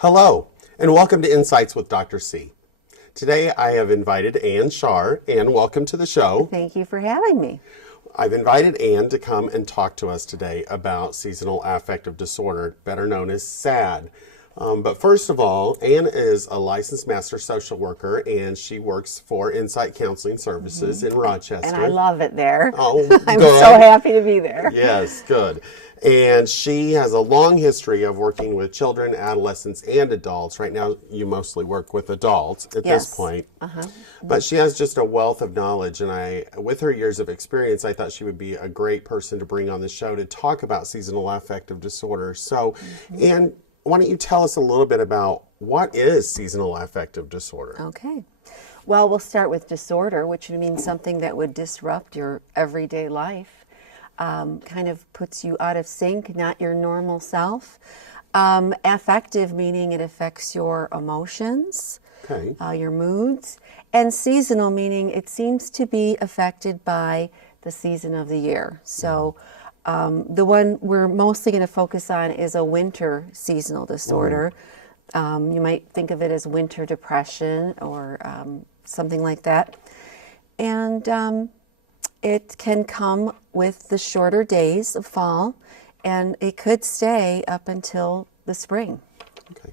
Hello, and welcome to Insights with Dr. C. Today I have invited Ann Shar. Ann, welcome to the show. Thank you for having me. I've invited Ann to come and talk to us today about seasonal affective disorder, better known as SAD. But first of all, Ann is a licensed master social worker, and she works for Insight Counseling Services in Rochester. And I love it there. Oh, I'm good. so happy to be there. Yes, good. And she has a long history of working with children, adolescents, and adults. Right now, you mostly work with adults at this point. But she has just a wealth of knowledge, and with her years of experience, I thought she would be a great person to bring on the show to talk about seasonal affective disorder. So, Ann, why don't you tell us a little bit about what is seasonal affective disorder? Okay. Well, we'll start with disorder, which would mean something that would disrupt your everyday life. Kind of puts you out of sync, not your normal self. Affective, meaning it affects your emotions, your moods. And seasonal, meaning it seems to be affected by the season of the year. So the one we're mostly going to focus on is a winter seasonal disorder. You might think of it as winter depression or something like that. And it can come with the shorter days of fall, and it could stay up until the spring. Okay.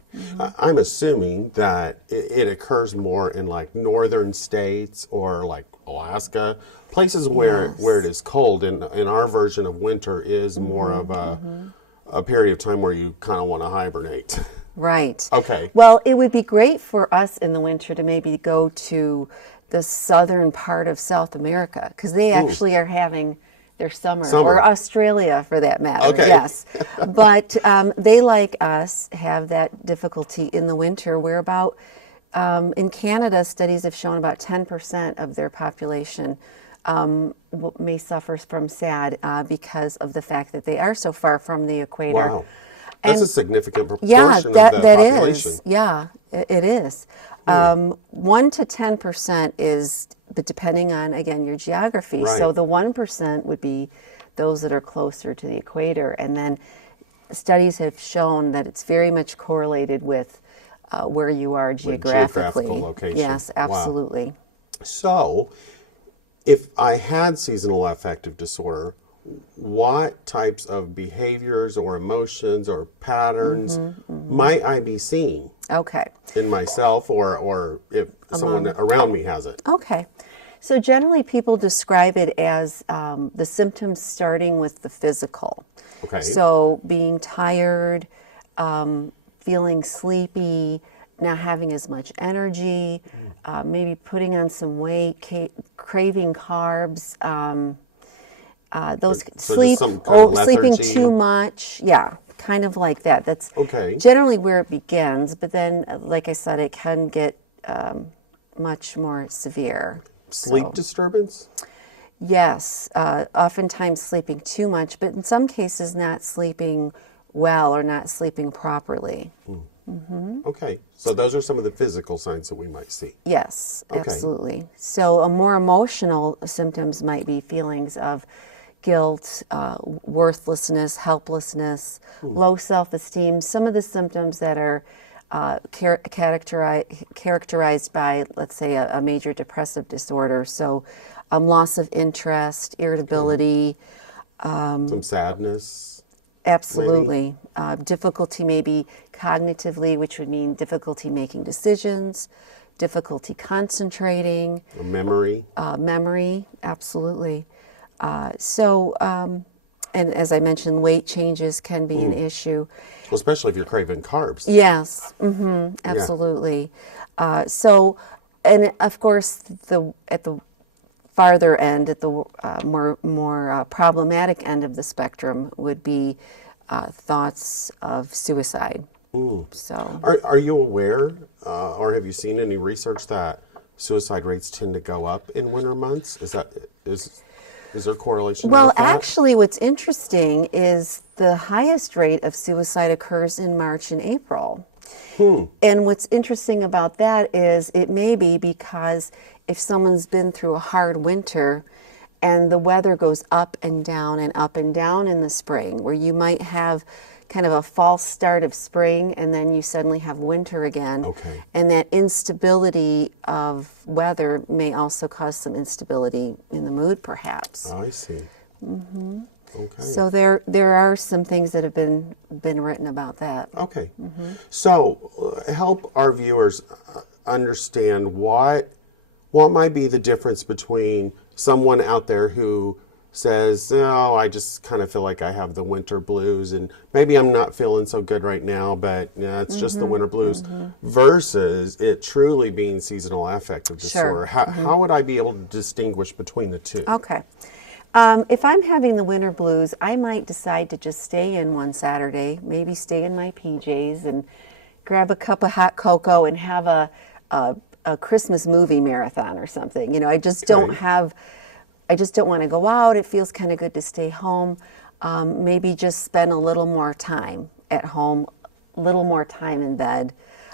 I'm assuming that it occurs more in like northern states or like Alaska, places where it is cold, and our version of winter is more of a period of time where you kind of want to hibernate. Right. Okay. Well, it would be great for us in the winter to maybe go to the southern part of South America, because they actually are having their summer, or Australia for that matter. Okay. Yes. But they, like us, have that difficulty in the winter, where about, in Canada, studies have shown about 10% of their population may suffer from SAD because of the fact that they are so far from the equator. Wow. That's a significant proportion of the population. Yeah, it is. 1 to 10% is, but depending on, again, your geography. Right. So the 1% would be those that are closer to the equator. And then studies have shown that it's very much correlated with where you are geographically. Geographical location. Yes, absolutely. Wow. So, if I had seasonal affective disorder, what types of behaviors or emotions or patterns might I be seeing in myself, or if someone around me has it? Okay. So generally people describe it as the symptoms starting with the physical. Okay. So being tired, feeling sleepy, not having as much energy, maybe putting on some weight, craving carbs, sleeping too much, kind of like that. That's generally where it begins, but then, like I said, it can get much more severe. Sleep disturbance? Yes, oftentimes sleeping too much, but in some cases not sleeping well or not sleeping properly. Okay, so those are some of the physical signs that we might see. Yes, absolutely. So a more emotional symptoms might be feelings of guilt, worthlessness, helplessness, low self-esteem. Some of the symptoms that are characterized by, let's say, a major depressive disorder. So loss of interest, irritability. Some sadness. Absolutely. Difficulty maybe cognitively, which would mean difficulty making decisions, difficulty concentrating. Memory. Memory, absolutely. And as I mentioned, weight changes can be an issue. Well, especially if you're craving carbs. Yes, absolutely. And of course, at the farther end, at the more problematic end of the spectrum, would be thoughts of suicide. So, are you aware, or have you seen any research that suicide rates tend to go up in winter months? Is there a correlation? Well, with that? actually, what's interesting is the highest rate of suicide occurs in March and April. And what's interesting about that is it may be because if someone's been through a hard winter and the weather goes up and down in the spring, where you might have kind of a false start of spring, and then you suddenly have winter again. Okay. And that instability of weather may also cause some instability in the mood, perhaps. Oh, I see. Mm-hmm. Okay. So there are some things that have been written about that. Okay. So help our viewers understand what might be the difference between someone out there who says, "Oh, I just kind of feel like I have the winter blues, and maybe I'm not feeling so good right now, but yeah, it's just the winter blues," versus it truly being seasonal affective disorder. How would I be able to distinguish between the two? Okay. If I'm having the winter blues, I might decide to just stay in one Saturday, maybe stay in my PJs and grab a cup of hot cocoa and have a Christmas movie marathon or something. You know, I just don't want to go out. It feels kind of good to stay home. Maybe just spend a little more time at home, a little more time in bed.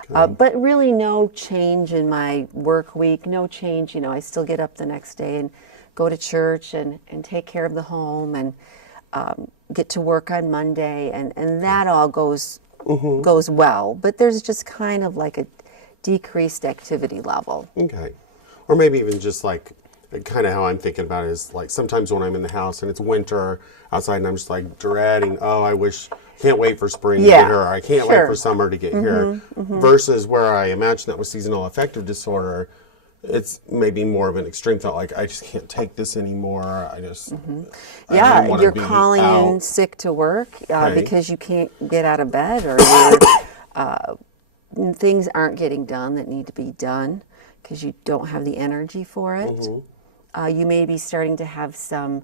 But really no change in my work week, no change. You know, I still get up the next day and go to church and take care of the home and get to work on Monday, and that all goes well. But there's just kind of like a decreased activity level. Okay. Or maybe even just like, kind of how I'm thinking about it is like sometimes when I'm in the house and it's winter outside and I'm just like dreading, can't wait for spring to get here, or I can't wait for summer to get here, versus where I imagine that with seasonal affective disorder, it's maybe more of an extreme thought, like I just can't take this anymore. I just I don't wanna you're be calling out. in sick to work because you can't get out of bed, or things aren't getting done that need to be done because you don't have the energy for it. You may be starting to have some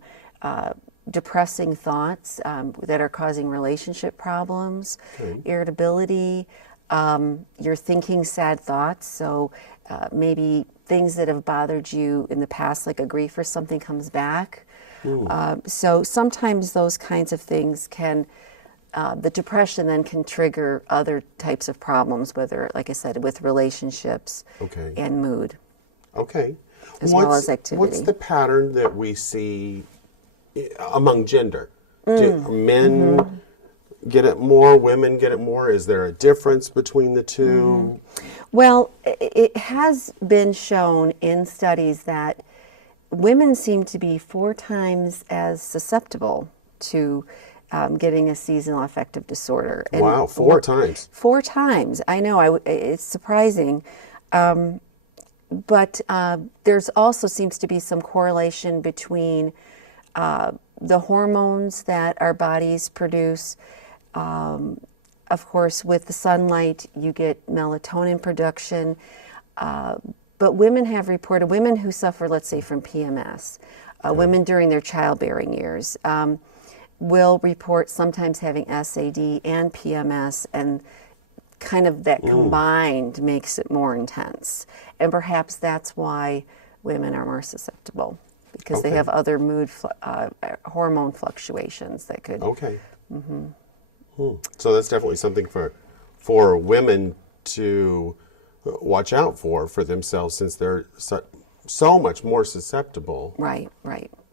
depressing thoughts that are causing relationship problems, irritability. You're thinking sad thoughts, so maybe things that have bothered you in the past, like a grief or something, comes back. So sometimes those kinds of things can, the depression then can trigger other types of problems, whether, like I said, with relationships and mood. Okay. As well as activity. What's the pattern that we see among gender? Do men get it more, women get it more? Is there a difference between the two? Well, it has been shown in studies that women seem to be 4 times as susceptible to getting a seasonal affective disorder. And wow, 4 times. 4 times. I know, it's surprising. But there's also seems to be some correlation between the hormones that our bodies produce. Of course, with the sunlight, you get melatonin production. But women have reported, women who suffer, let's say, from PMS, women during their childbearing years, will report sometimes having SAD and PMS, and kind of that combined makes it more intense. And perhaps that's why women are more susceptible, because they have other mood, hormone fluctuations that could. So that's definitely something for women to watch out for themselves, since they're so much more susceptible. Right.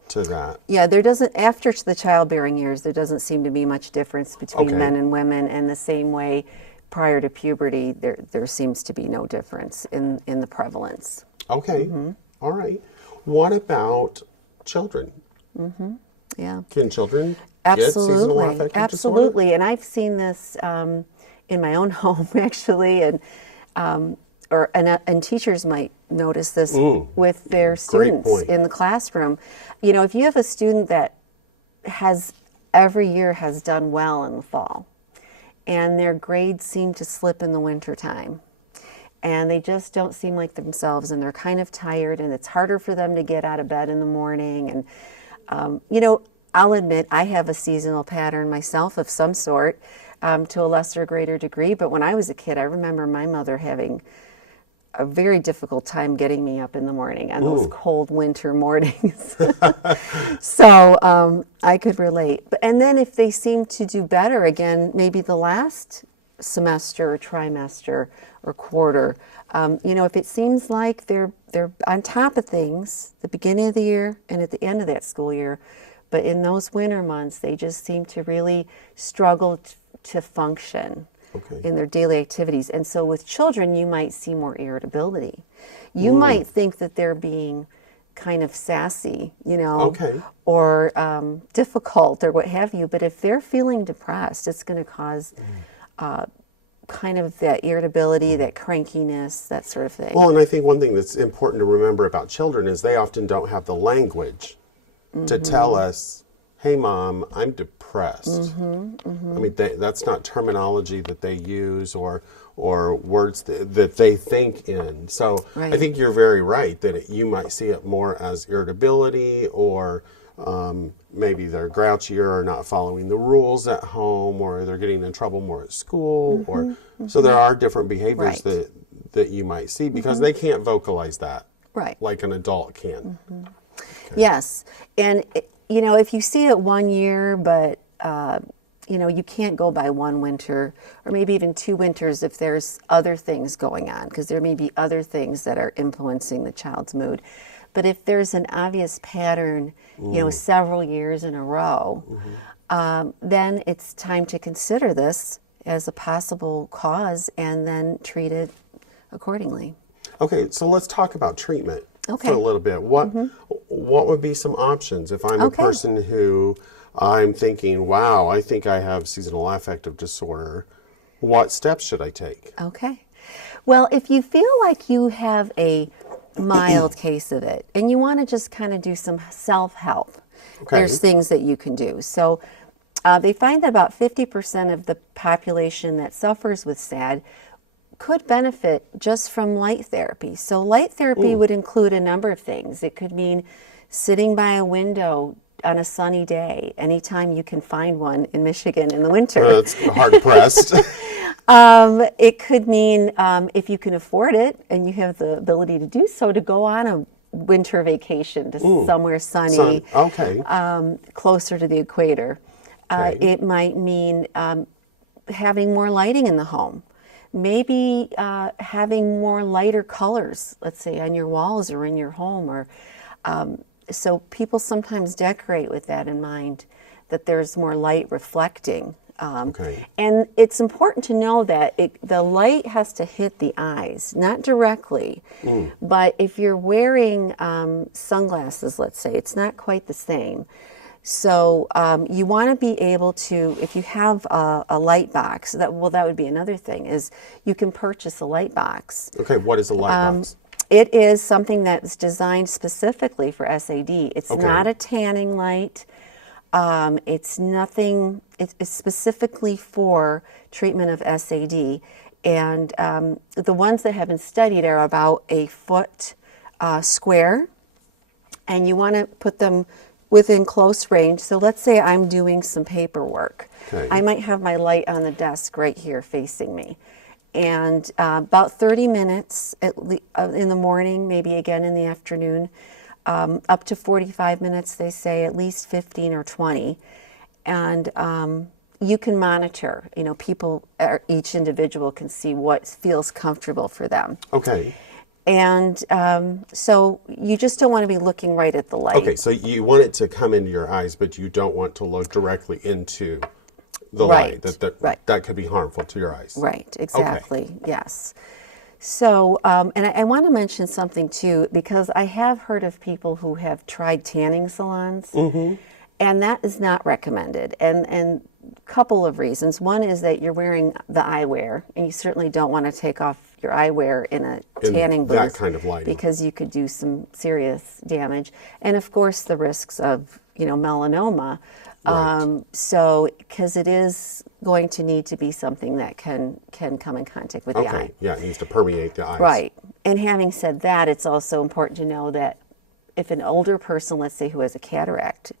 To that. Yeah, there doesn't, after the childbearing years, there doesn't seem to be much difference between men and women, and the same way prior to puberty, there seems to be no difference in the prevalence. Okay. All right. What about children? Yeah. Can children get seasonal affective disorder? Absolutely. And I've seen this in my own home, actually, and teachers might notice this with their students in the classroom. You know, if you have a student that every year has done well in the fall, and their grades seem to slip in the wintertime, and they just don't seem like themselves, and they're kind of tired, and it's harder for them to get out of bed in the morning. And, you know, I'll admit I have a seasonal pattern myself of some sort, to a lesser or greater degree. But when I was a kid, I remember my mother having a very difficult time getting me up in the morning on those cold winter mornings. So I could relate. And then if they seem to do better again, maybe the last semester or trimester or quarter, you know, if it seems like they're on top of things the beginning of the year and at the end of that school year, but in those winter months, they just seem to really struggle to function Okay. in their daily activities. And so with children, you might see more irritability. You might think that they're being kind of sassy, Okay. or difficult or what have you. But if they're feeling depressed, it's going to cause kind of that irritability, that crankiness, that sort of thing. Well, and I think one thing that's important to remember about children is they often don't have the language to tell us, hey, Mom, I'm depressed. I mean, that's not terminology that they use or words that they think in. So Right. I think you're very right that you might see it more as irritability, or maybe they're grouchier or not following the rules at home, or they're getting in trouble more at school. So there are different behaviors Right. that you might see because they can't vocalize that Right. like an adult can. Yes. And, if you see it 1 year, but, you can't go by one winter or maybe even 2 winters if there's other things going on, because there may be other things that are influencing the child's mood. But if there's an obvious pattern, several years in a row, then it's time to consider this as a possible cause and then treat it accordingly. Okay, so let's talk about treatment Okay. for a little bit. What would be some options if I'm a Okay. person who I'm thinking, wow, I think I have seasonal affective disorder. What steps should I take? Okay. Well, if you feel like you have a mild case of it and you want to just kind of do some self-help, Okay. there's things that you can do. So they find that about 50% of the population that suffers with SAD could benefit just from light therapy. So light therapy would include a number of things. It could mean sitting by a window on a sunny day, anytime you can find one in Michigan in the winter. It's hard pressed. It could mean, if you can afford it and you have the ability to do so, to go on a winter vacation to somewhere sunny, Okay. closer to the equator. Okay. It might mean having more lighting in the home. Maybe having more lighter colors, let's say on your walls or in your home, or so people sometimes decorate with that in mind, that there's more light reflecting. Okay. And it's important to know that the light has to hit the eyes, not directly. But if you're wearing sunglasses, let's say, it's not quite the same. So you want to be able to, if you have a light box, that would be another thing, is you can purchase a light box. Okay, what is a light box? It is something that's designed specifically for SAD. It's Okay. not a tanning light. It's nothing, it's specifically for treatment of SAD. And the ones that have been studied are about a foot square. And you want to put them within close range. So let's say I'm doing some paperwork. Okay. I might have my light on the desk right here facing me. And about 30 minutes in the morning, maybe again in the afternoon, up to 45 minutes, they say, at least 15 or 20. And you can monitor, people, each individual can see what feels comfortable for them. Okay. And so you just don't want to be looking right at the light. Okay, so you want it to come into your eyes, but you don't want to look directly into the Right, light. right. That could be harmful to your eyes. Right, exactly, yes. So, and I want to mention something too, because I have heard of people who have tried tanning salons, and that is not recommended. And a couple of reasons. One is that you're wearing the eyewear, and you certainly don't want to take off your eyewear in a tanning booth. That kind of lighting. Because you could do some serious damage. And of course, the risks of, melanoma. Right. So, because it is going to need to be something that can come in contact with the eye. Okay, yeah, it needs to permeate the eyes. Right. And having said that, it's also important to know that if an older person, let's say who has a cataract,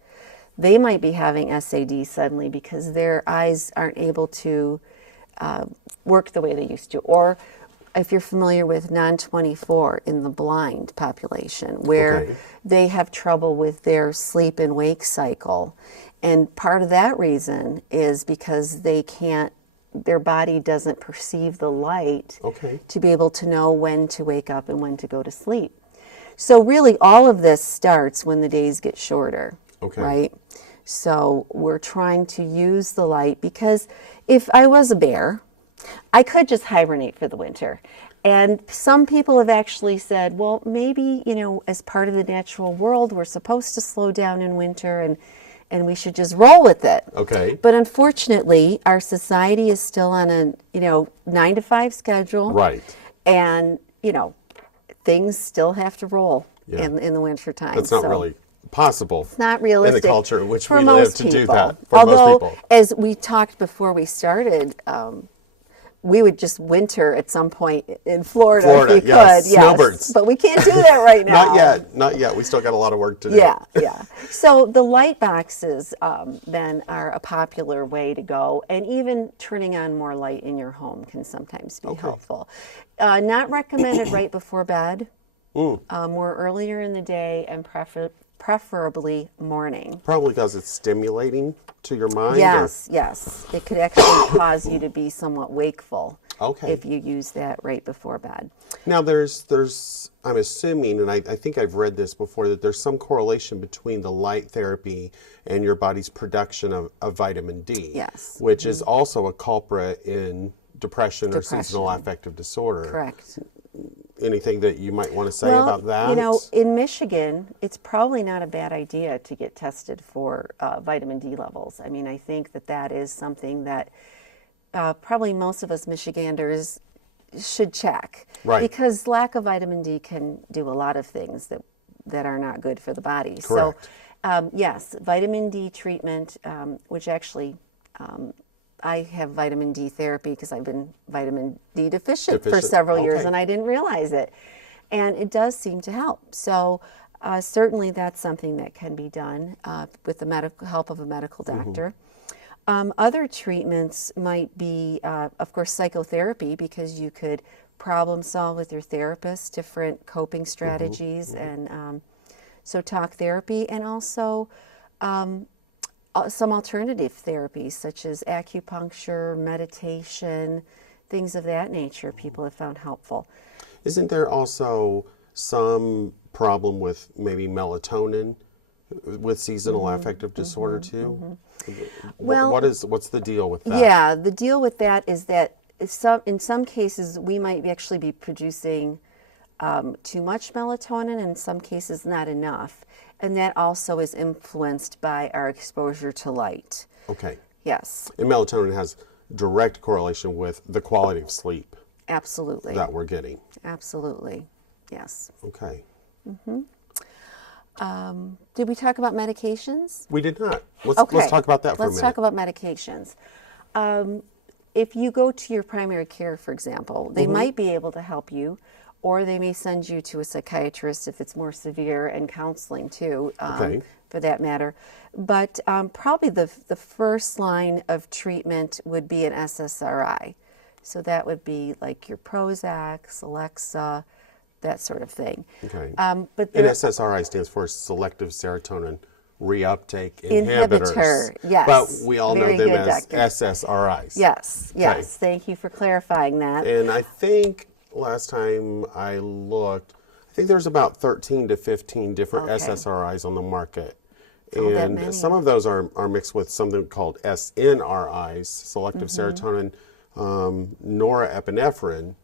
they might be having SAD suddenly because their eyes aren't able to work the way they used to. Or if you're familiar with non-24 in the blind population, where Okay. they have trouble with their sleep and wake cycle. And part of that reason is because their body doesn't perceive the light Okay. to be able to know when to wake up and when to go to sleep. So really all of this starts when the days get shorter, Okay. right? So we're trying to use the light, because if I was a bear, I could just hibernate for the winter. And some people have actually said, well, maybe, as part of the natural world, we're supposed to slow down in winter, and we should just roll with it. Okay. But unfortunately, our society is still on a, 9-to-5 schedule. Right. And, things still have to roll in the winter time. That's not really possible. It's not realistic in the culture in which for we most live to people. do that. For Although, most people. as we talked before we started, we would just winter at some point in Florida if we yes. could. Yes. Snowbirds. But we can't do that right now. Not yet. We still got a lot of work to do. Yeah. So the light boxes then are a popular way to go, and even turning on more light in your home can sometimes be helpful. Not recommended right before bed, more earlier in the day, and preferably morning. Probably because it's stimulating to your mind? Yes. It could actually cause you to be somewhat wakeful if you use that right before bed. Now, there's I'm assuming, and I think I've read this before, that there's some correlation between the light therapy and your body's production of vitamin D. Yes. Which is also a culprit in depression or seasonal affective disorder. Correct. Anything that you might want to say about that? In Michigan, it's probably not a bad idea to get tested for vitamin D levels. I mean, I think that is something that probably most of us Michiganders should check. Right. Because lack of vitamin D can do a lot of things that are not good for the body. Correct. So, yes, vitamin D treatment, which actually... I have vitamin D therapy because I've been vitamin D deficient for several years, and I didn't realize it. And it does seem to help. So certainly that's something that can be done with the help of a medical doctor. Other treatments might be, of course, psychotherapy, because you could problem solve with your therapist, different coping strategies, and so talk therapy, and also some alternative therapies such as acupuncture, meditation, things of that nature people have found helpful. Isn't there also some problem with maybe melatonin with seasonal affective disorder too? Well, what's the deal with that? Yeah, the deal with that is that in some cases we might actually be producing too much melatonin, and in some cases not enough. And that also is influenced by our exposure to light. Okay. Yes. And melatonin has direct correlation with the quality of sleep. Absolutely. That we're getting. Absolutely. Yes. Okay. Did we talk about medications? We did not. Let's talk about that for a minute. Let's talk about medications. If you go to your primary care, for example, they might be able to help you, or they may send you to a psychiatrist if it's more severe, and counseling too, for that matter. But probably the first line of treatment would be an SSRI. So that would be like your Prozac, Celexa, that sort of thing. Okay. But and SSRI stands for selective serotonin reuptake inhibitors. Yes. But we all know them as doctor. SSRIs. Yes. Thank you for clarifying that. And I think last time I looked, I think there's about 13 to 15 different SSRIs on the market. And some of those are mixed with something called SNRIs, selective serotonin norepinephrine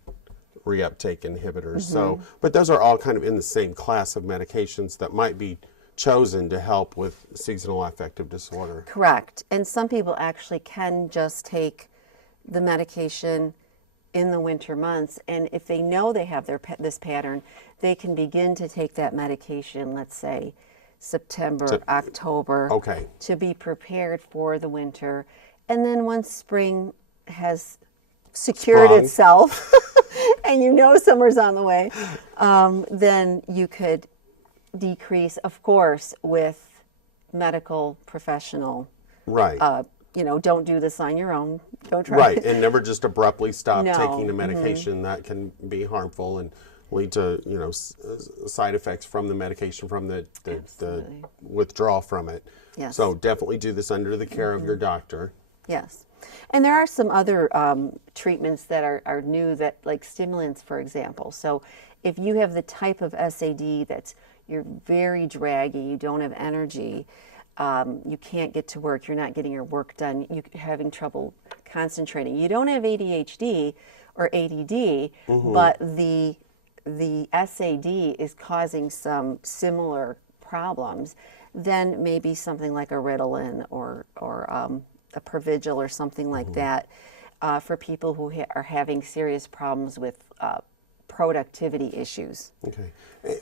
reuptake inhibitors. So, but those are all kind of in the same class of medications that might be chosen to help with seasonal affective disorder. Correct. And some people actually can just take the medication in the winter months, and if they know they have this pattern, they can begin to take that medication, let's say September, October, to be prepared for the winter. And then once spring has secured itself and you know summer's on the way, then you could decrease, of course, with medical professional. Right. Don't do this on your own. Don't try. Right, and never just abruptly stop taking a medication that can be harmful and lead to, side effects from the medication, from the withdrawal from it. Yes. So definitely do this under the care of your doctor. Yes. And there are some other treatments that are new, that like stimulants, for example. So if you have the type of SAD you're very draggy, you don't have energy, You can't get to work, you're not getting your work done, you're having trouble concentrating. You don't have ADHD or ADD, but the SAD is causing some similar problems, then maybe something like a Ritalin or a Provigil or something like that for people who are having serious problems with productivity issues. Okay.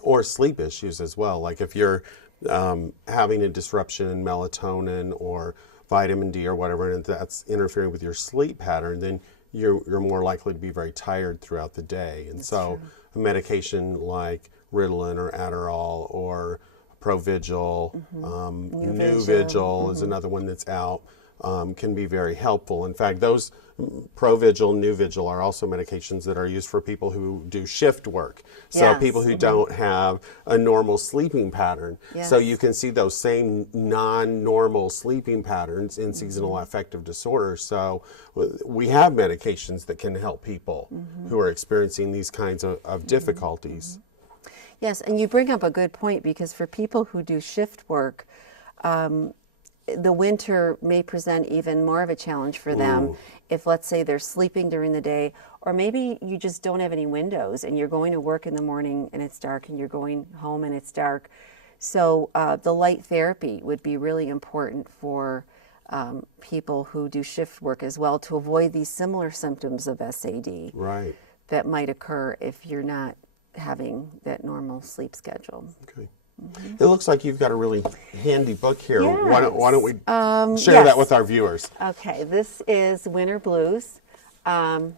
Or sleep issues as well. Like if you're having a disruption in melatonin or vitamin D or whatever, and that's interfering with your sleep pattern, then you're more likely to be very tired throughout the day. And so a medication like Ritalin or Adderall or Provigil, Nuvigil is another one that's out, can be very helpful. In fact, those Provigil, Nuvigil are also medications that are used for people who do shift work. So people who don't have a normal sleeping pattern. So you can see those same non-normal sleeping patterns in seasonal affective disorder. So we have medications that can help people who are experiencing these kinds of difficulties. Yes, and you bring up a good point, because for people who do shift work, the winter may present even more of a challenge for them if, let's say, they're sleeping during the day, or maybe you just don't have any windows and you're going to work in the morning and it's dark, and you're going home and it's dark. So the light therapy would be really important for people who do shift work as well, to avoid these similar symptoms of SAD that might occur if you're not having that normal sleep schedule. Okay. It looks like you've got a really handy book here. Yes. Why don't we share that with our viewers? Okay, this is Winter Blues by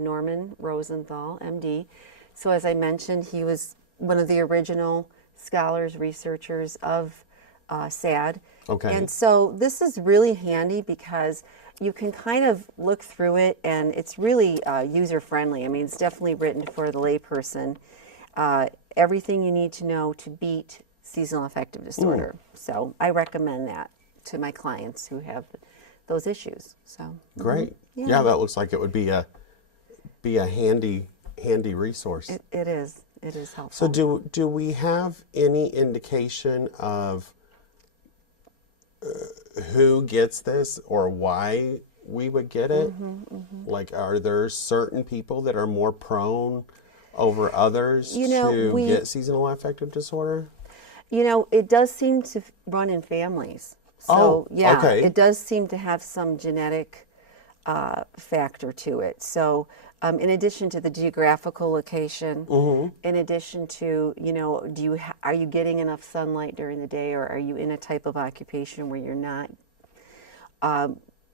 Norman Rosenthal, MD. So as I mentioned, he was one of the original scholars, researchers of SAD. Okay. And so this is really handy because you can kind of look through it, and it's really user-friendly. I mean, it's definitely written for the layperson. Everything you need to know to beat seasonal affective disorder. So I recommend that to my clients who have those issues. So great. Yeah, that looks like it would be a handy resource. It is helpful. So do we have any indication of who gets this or why we would get it? Like, are there certain people that are more prone over others to get seasonal affective disorder? It does seem to run in families. So, it does seem to have some genetic factor to it. So, in addition to the geographical location, in addition to, are you getting enough sunlight during the day, or are you in a type of occupation where you're not?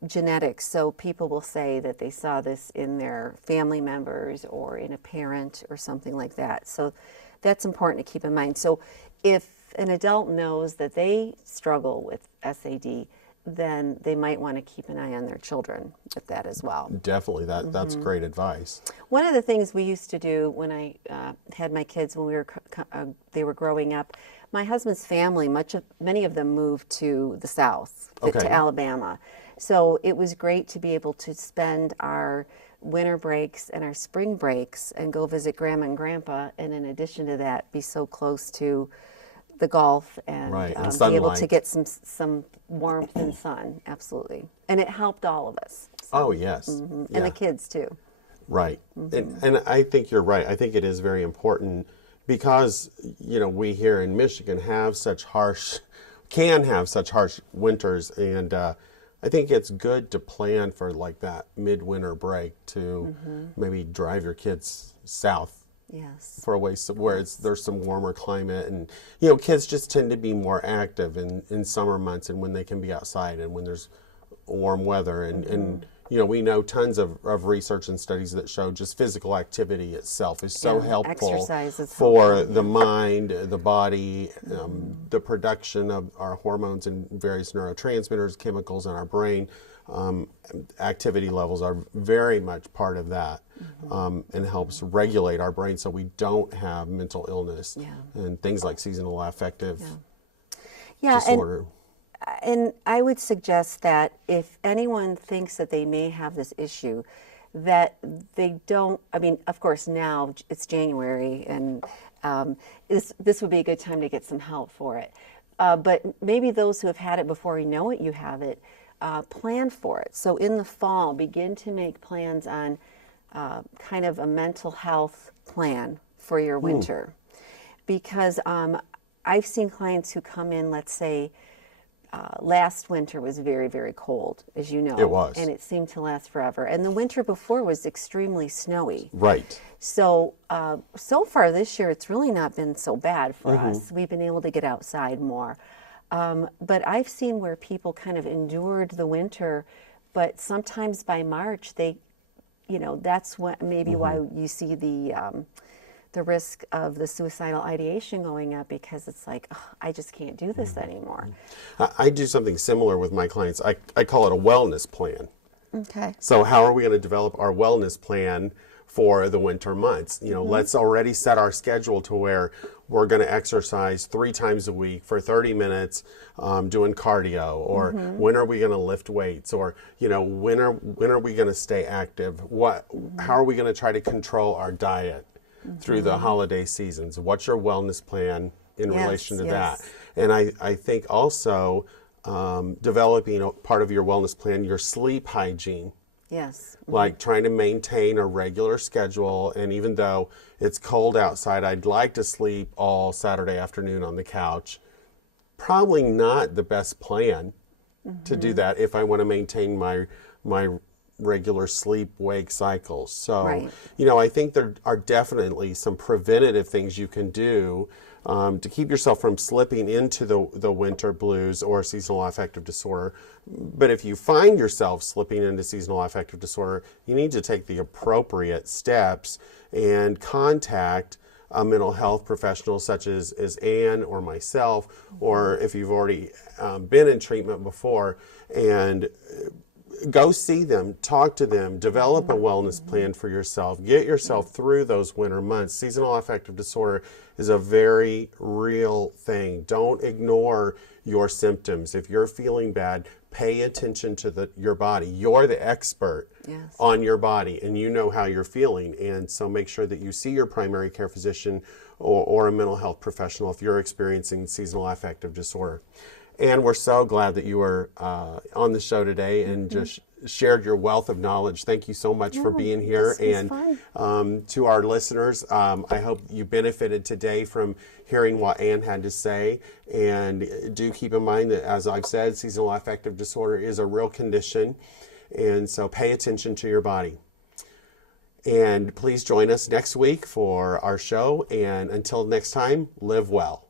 Genetics. So people will say that they saw this in their family members or in a parent or something like that. So that's important to keep in mind. So if an adult knows that they struggle with SAD, then they might want to keep an eye on their children with that as well. Definitely. That's great advice. One of the things we used to do when I had my kids, when they were growing up, my husband's family, many of them moved to the South, to Alabama. So it was great to be able to spend our winter breaks and our spring breaks and go visit Grandma and Grandpa, and in addition to that, be so close to the Gulf and be able to get some warmth and sun. Absolutely. And it helped all of us. So. Oh, yes. And the kids, too. Right. And I think you're right. I think it is very important because, we here in Michigan can have such harsh winters, and I think it's good to plan for like that midwinter break to maybe drive your kids south. Yes. For a way where there's some warmer climate, and kids just tend to be more active in summer months and when they can be outside and when there's warm weather, and we know tons of research and studies that show just physical activity itself is so helpful for the mind, the body, the production of our hormones and various neurotransmitters, chemicals in our brain. Activity levels are very much part of that, and helps regulate our brain so we don't have mental illness and things like seasonal affective disorder. And I would suggest that if anyone thinks that they may have this issue, that they don't, of course now it's January, and this would be a good time to get some help for it. But maybe those who have had it before you know it, you have it, plan for it. So in the fall, begin to make plans on kind of a mental health plan for your winter. Because I've seen clients who come in, let's say, last winter was very, very cold, as you know. It was. And it seemed to last forever. And the winter before was extremely snowy. Right. So, so far this year, it's really not been so bad for us. We've been able to get outside more. But I've seen where people kind of endured the winter, but sometimes by March, they, you know, that's what maybe why you see the risk of the suicidal ideation going up, because it's like, oh, I just can't do this anymore. I do something similar with my clients. I call it a wellness plan. Okay. So how are we going to develop our wellness plan for the winter months? You know, let's already set our schedule to where we're going to exercise 3 times a week for 30 minutes doing cardio, or when are we going to lift weights, or, you know, when are we going to stay active? How are we going to try to control our diet through the holiday seasons? What's your wellness plan in relation to that? And I think also developing a part of your wellness plan, your sleep hygiene. Yes. Like trying to maintain a regular schedule, and even though it's cold outside, I'd like to sleep all Saturday afternoon on the couch. Probably not the best plan to do that if I want to maintain my regular sleep-wake cycles. So, you know, I think there are definitely some preventative things you can do to keep yourself from slipping into the winter blues or seasonal affective disorder. But if you find yourself slipping into seasonal affective disorder, you need to take the appropriate steps and contact a mental health professional such as Ann or myself, or if you've already been in treatment before, and go see them, talk to them, develop a wellness plan for yourself, get yourself through those winter months. Seasonal affective disorder is a very real thing. Don't ignore your symptoms. If you're feeling bad, pay attention to your body. You're the expert on your body, and you know how you're feeling. And so make sure that you see your primary care physician or a mental health professional if you're experiencing seasonal affective disorder. And we're so glad that you were on the show today and just shared your wealth of knowledge. Thank you so much for being here. And to our listeners, I hope you benefited today from hearing what Ann had to say. And do keep in mind that, as I've said, seasonal affective disorder is a real condition. And so pay attention to your body. And please join us next week for our show. And until next time, live well.